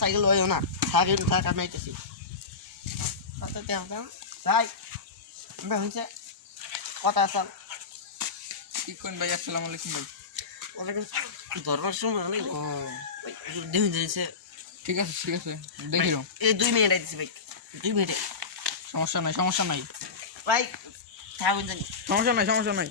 cycle লইও না cycle থাকা নাইতেছি যাই হয়েছে কথা আসাল কি কোন ভাই আসসালামু আলাইকুম ভাই ধরবার সময় দেখে ঠিক আছে দেখি এই 2 মিনিট আইতেছি ভাই 2 মিনিটে সমস্যা নাই ভাই থাকুন জানি সমস্যা নাই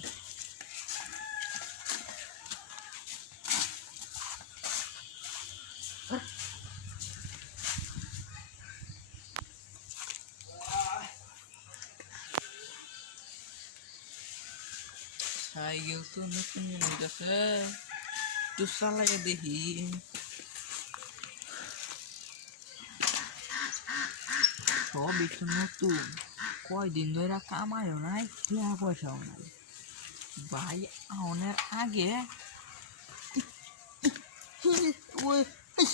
সাইকেল তো নতুন নিতেছে একটু চালাইয়া দেখি সবই তো নতুন কয়দিন ধরে কামাইও নাই টাকা পয়সাও নাই ভাই আউনের আগে ওই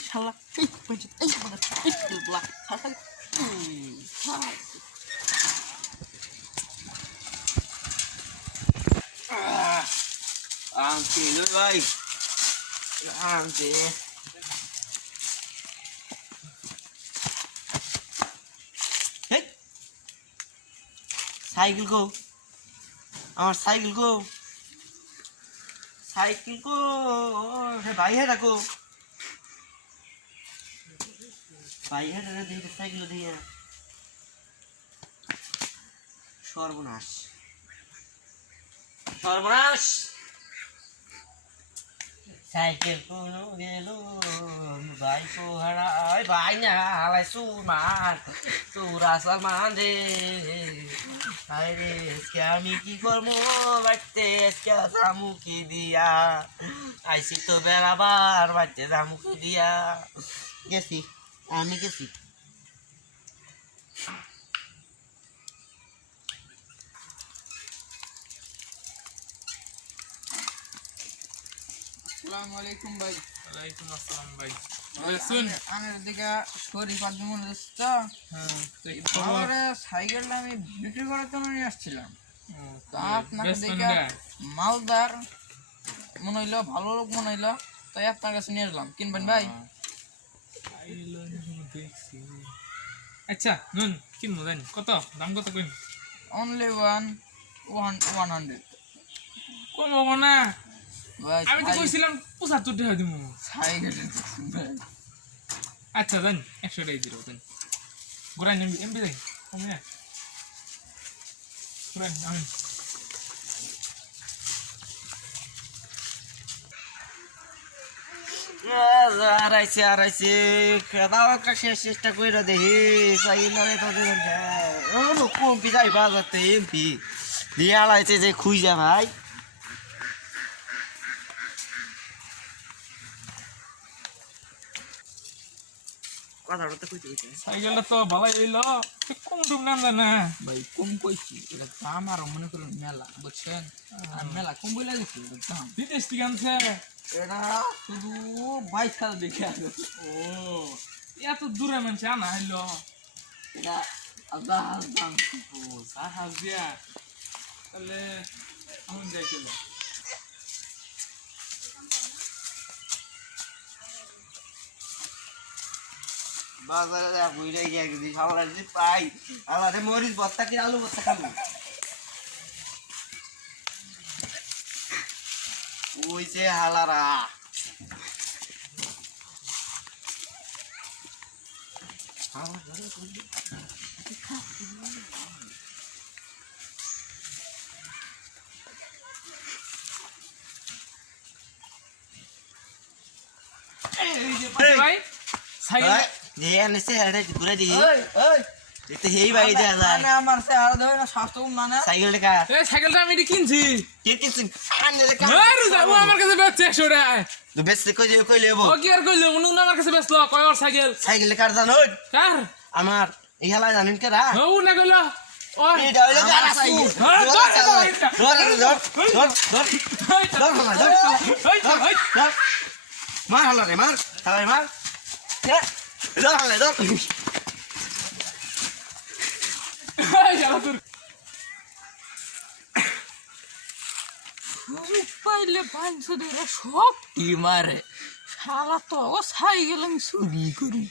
শালা এই পয়সা এই ব্লা আনতে ভাই আনতে সাইকেল গো আমার সাইকেল গো ভাই হ্যাঁ রাখো ভাই হ্যাঁ দেখে সাইকেল দিয়ে সর্বনাশ সাইকেল কোনো গেল ভাই কো হারাই ভাই না হালাই সুমান তোরা সামান রে হায় রে আজকে আমি কি করবো বাড়তে আজকে জামুকি দিয়া আইসি তো বেড়াবার বাড়তে জামুকি দিয়া গেছি আমি গেছি আসসালামু আলাইকুম ভাই ওয়ালাইকুম আসসালাম ভাই শুন আমার দিকে শরীর পাঁচ মনে হচ্ছে তো আমারে সাইকেলটা আমি বিক্রি করার জন্য নিয়ে আসছিলাম তো আপনাকে দিকে মালদার মনে হইলো ভালো লোক মনে হইলো তাই আপনার কাছে নিয়ে আসলাম কিনবেন ভাই আচ্ছা নুন কিনবো জানি কত দাম কত কইন অনলি 100 কমবো না ভাই আমি তো কইছিলাম 75 টাকা দিমু সাইকেল আচ্ছা জানি 100 টাকা দিরো জানি গোরাই এমবি যাই কমে গোরাই আমি আড়াইছে দাও একটা চেষ্টা করে দেখি কমপি যাই বাজারতে এমপি দিয়ে আড়াইছে যে খুঁজা ভাই কথাটা তো কইতে সাইকেলটা তো ভালাই হইলো কম টুম নাম না ভাই কম কইছি এটা দাম আর মনে করেন মেলা বুঝছেন আর মেলা কম বইলা গেছে দাম বিদেশ থেকে আনছে এটা শুধু 22 সাল দেখে আসে ও এত দূরে মানুষ আনা হইলো এটা আজাদ দাম ও সাহায্য দিয়া তাহলে আমি যাইছিল বাজারে বুইরে গিয়ে গেছি সবার যদি পাই আলাদা মরিচ ভর্তা কি আলু ভর্তা খাবো ওই যে হালারা ভাই সাইকেল যে আনছে হেডে ঘুরে দি দেখতে হেই ভাই যা যায় না আমার সে আর দেয় না স্বাস্থ্য মানে সাইকেল টাকা এই সাইকেলটা আমি কিনছি কে কিছু আনে রে আরে যাবো আমার কাছে বেচছে 100 টাকা তো বেশ কই লেবো ও কি আর কইলো উনি আমার কাছে বেচলো কয় ওর সাইকেল সাইকেল কার জানো কার আমার এই হেলা জানেন কেরা ও না কইলো ওই এটা হইলো গাড়া সাইকেল ধর মার হালা রে মার হালা মার ধর হালা ধর এই শালা তোর পাইলে পাঁচশো ধরে সব কি মারে শালা তো সাইকেল আমি চুরি করি